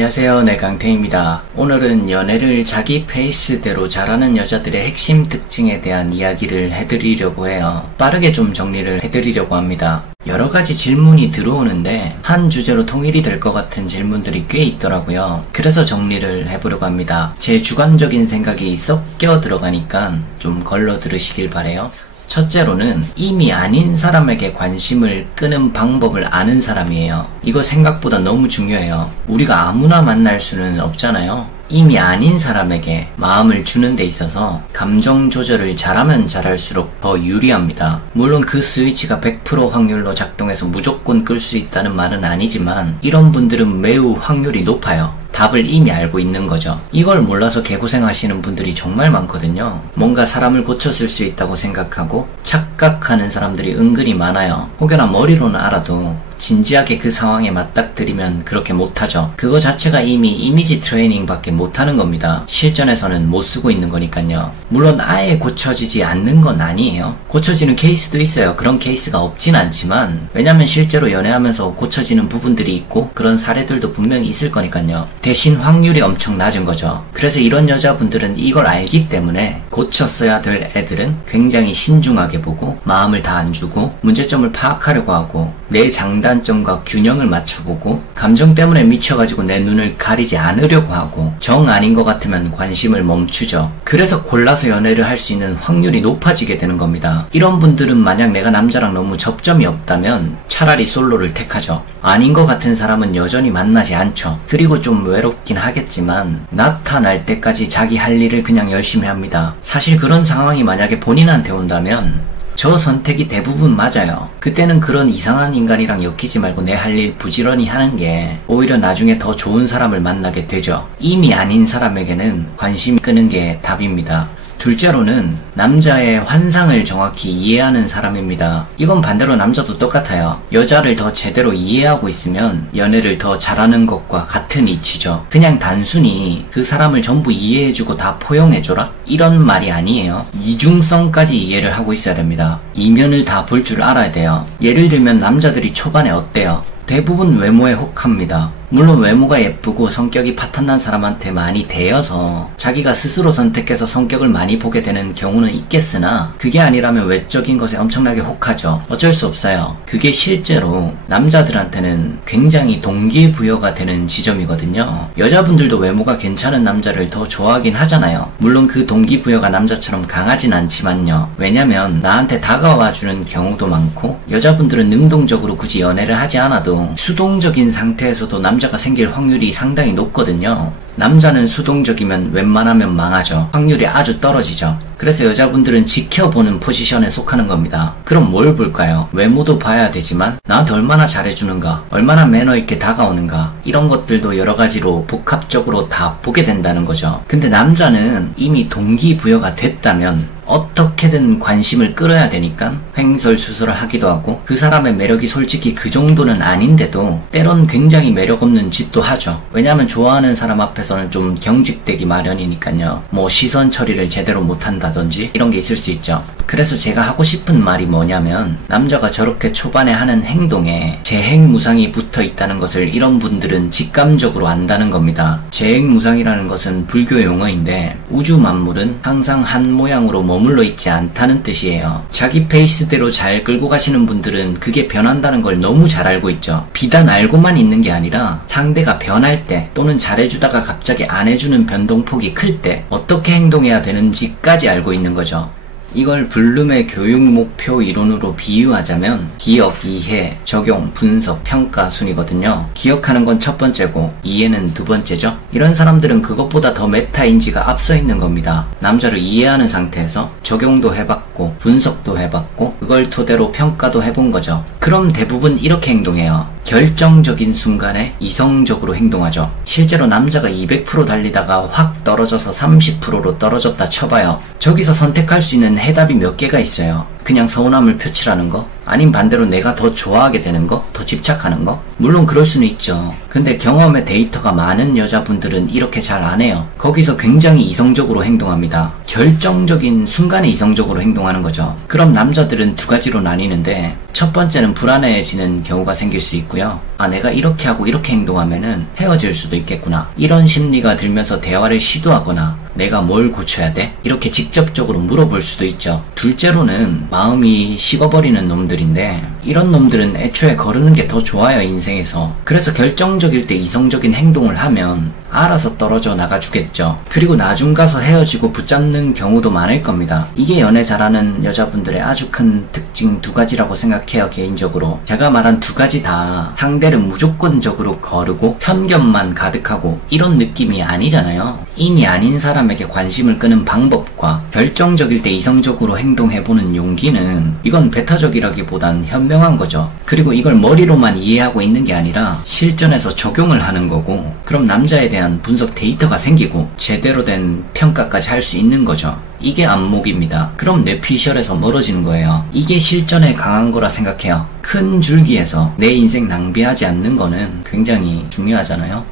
안녕하세요, 네, 강태입니다. 오늘은 연애를 자기 페이스대로 잘하는 여자들의 핵심 특징에 대한 이야기를 해드리려고 해요. 빠르게 좀 정리를 해드리려고 합니다. 여러가지 질문이 들어오는데 한 주제로 통일이 될 것 같은 질문들이 꽤 있더라고요. 그래서 정리를 해보려고 합니다. 제 주관적인 생각이 섞여 들어가니까 좀 걸러 들으시길 바래요. 첫째로는 이미 아닌 사람에게 관심을 끄는 방법을 아는 사람이에요. 이거 생각보다 너무 중요해요. 우리가 아무나 만날 수는 없잖아요. 이미 아닌 사람에게 마음을 주는 데 있어서 감정 조절을 잘하면 잘할수록 더 유리합니다. 물론 그 스위치가 100% 확률로 작동해서 무조건 끌 수 있다는 말은 아니지만 이런 분들은 매우 확률이 높아요. 답을 이미 알고 있는 거죠. 이걸 몰라서 개고생하시는 분들이 정말 많거든요. 뭔가 사람을 고쳤을 수 있다고 생각하고 착각하는 사람들이 은근히 많아요. 혹여나 머리로는 알아도 진지하게 그 상황에 맞닥뜨리면 그렇게 못하죠. 그거 자체가 이미 이미지 트레이닝밖에 못하는 겁니다. 실전에서는 못 쓰고 있는 거니까요. 물론 아예 고쳐지지 않는 건 아니에요. 고쳐지는 케이스도 있어요. 그런 케이스가 없진 않지만 왜냐면 실제로 연애하면서 고쳐지는 부분들이 있고 그런 사례들도 분명히 있을 거니까요. 대신 확률이 엄청 낮은 거죠. 그래서 이런 여자분들은 이걸 알기 때문에 고쳤어야 될 애들은 굉장히 신중하게 보고 마음을 다 안 주고 문제점을 파악하려고 하고 내 장단점과 균형을 맞춰보고 감정 때문에 미쳐가지고 내 눈을 가리지 않으려고 하고 정 아닌 것 같으면 관심을 멈추죠. 그래서 골라서 연애를 할 수 있는 확률이 높아지게 되는 겁니다. 이런 분들은 만약 내가 남자랑 너무 접점이 없다면 차라리 솔로를 택하죠. 아닌 것 같은 사람은 여전히 만나지 않죠. 그리고 좀 외롭긴 하겠지만 나타날 때까지 자기 할 일을 그냥 열심히 합니다. 사실 그런 상황이 만약에 본인한테 온다면 저 선택이 대부분 맞아요. 그때는 그런 이상한 인간이랑 엮이지 말고 내 할 일 부지런히 하는 게 오히려 나중에 더 좋은 사람을 만나게 되죠. 이미 아닌 사람에게는 관심 끄는 게 답입니다. 둘째로는 남자의 환상을 정확히 이해하는 사람입니다. 이건 반대로 남자도 똑같아요. 여자를 더 제대로 이해하고 있으면 연애를 더 잘하는 것과 같은 이치죠. 그냥 단순히 그 사람을 전부 이해해주고 다 포용해줘라? 이런 말이 아니에요. 이중성까지 이해를 하고 있어야 됩니다. 이면을 다 볼 줄 알아야 돼요. 예를 들면 남자들이 초반에 어때요? 대부분 외모에 혹합니다. 물론 외모가 예쁘고 성격이 파탄난 사람한테 많이 대여서 자기가 스스로 선택해서 성격을 많이 보게 되는 경우는 있겠으나 그게 아니라면 외적인 것에 엄청나게 혹하죠. 어쩔 수 없어요. 그게 실제로 남자들한테는 굉장히 동기부여가 되는 지점이거든요. 여자분들도 외모가 괜찮은 남자를 더 좋아하긴 하잖아요. 물론 그 동기부여가 남자처럼 강하진 않지만요. 왜냐면 나한테 다가와주는 경우도 많고 여자분들은 능동적으로 굳이 연애를 하지 않아도 수동적인 상태에서도 남자가 생길 확률이 상당히 높거든요. 남자는 수동적이면 웬만하면 망하죠. 확률이 아주 떨어지죠. 그래서 여자분들은 지켜보는 포지션에 속하는 겁니다. 그럼 뭘 볼까요? 외모도 봐야 되지만 나한테 얼마나 잘해주는가, 얼마나 매너 있게 다가오는가 이런 것들도 여러 가지로 복합적으로 다 보게 된다는 거죠. 근데 남자는 이미 동기부여가 됐다면 어떻게든 관심을 끌어야 되니까 횡설수설을 하기도 하고 그 사람의 매력이 솔직히 그 정도는 아닌데도 때론 굉장히 매력 없는 짓도 하죠. 왜냐하면 좋아하는 사람 앞에서는 좀 경직되기 마련이니까요. 뭐 시선 처리를 제대로 못한다든지 이런 게 있을 수 있죠. 그래서 제가 하고 싶은 말이 뭐냐면 남자가 저렇게 초반에 하는 행동에 재행무상이 붙어 있다는 것을 이런 분들은 직감적으로 안다는 겁니다. 재행무상이라는 것은 불교 용어인데 우주 만물은 항상 한 모양으로 머물러 있지 않다는 뜻이에요. 자기 페이스대로 잘 끌고 가시는 분들은 그게 변한다는 걸 너무 잘 알고 있죠. 비단 알고만 있는 게 아니라 상대가 변할 때 또는 잘해주다가 갑자기 안 해주는 변동폭이 클 때 어떻게 행동해야 되는지까지 알고 있는 거죠. 이걸 블룸의 교육 목표 이론으로 비유하자면 기억, 이해, 적용, 분석, 평가 순이거든요. 기억하는 건 첫 번째고 이해는 두 번째죠. 이런 사람들은 그것보다 더 메타인지가 앞서 있는 겁니다. 남자를 이해하는 상태에서 적용도 해봤고 분석도 해봤고 그걸 토대로 평가도 해본 거죠. 그럼 대부분 이렇게 행동해요. 결정적인 순간에 이성적으로 행동하죠. 실제로 남자가 200% 달리다가 확 떨어져서 30%로 떨어졌다 쳐봐요. 저기서 선택할 수 있는 해답이 몇 개가 있어요. 그냥 서운함을 표출하는 거, 아님 반대로 내가 더 좋아하게 되는 거? 더 집착하는 거? 물론 그럴 수는 있죠. 근데 경험의 데이터가 많은 여자분들은 이렇게 잘 안 해요. 거기서 굉장히 이성적으로 행동합니다. 결정적인 순간에 이성적으로 행동하는 거죠. 그럼 남자들은 두 가지로 나뉘는데, 첫 번째는 불안해지는 경우가 생길 수 있고요. 아, 내가 이렇게 하고 이렇게 행동하면은 헤어질 수도 있겠구나. 이런 심리가 들면서 대화를 시도하거나 내가 뭘 고쳐야 돼? 이렇게 직접적으로 물어볼 수도 있죠. 둘째로는 마음이 식어버리는 놈들인데, 이런 놈들은 애초에 거르는 게 더 좋아요, 인생에서. 그래서 결정적일 때 이성적인 행동을 하면 알아서 떨어져 나가주겠죠. 그리고 나중 가서 헤어지고 붙잡는 경우도 많을 겁니다. 이게 연애 잘하는 여자분들의 아주 큰 특징 두 가지라고 생각해요, 개인적으로. 제가 말한 두 가지 다 상대를 무조건적으로 거르고 편견만 가득하고 이런 느낌이 아니잖아요. 이미 아닌 사람에게 관심을 끄는 방법과 결정적일 때 이성적으로 행동해보는 용기는, 이건 배타적이라기보단 현명한 거죠. 그리고 이걸 머리로만 이해하고 있는 게 아니라 실전에서 적용을 하는 거고, 그럼 남자에 대한 분석 데이터가 생기고 제대로 된 평가까지 할 수 있는 거죠. 이게 안목입니다. 그럼 뇌피셜에서 멀어지는 거예요. 이게 실전에 강한 거라 생각해요. 큰 줄기에서 내 인생 낭비하지 않는 거는 굉장히 중요하잖아요.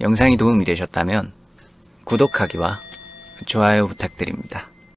영상이 도움이 되셨다면 구독하기와 좋아요 부탁드립니다.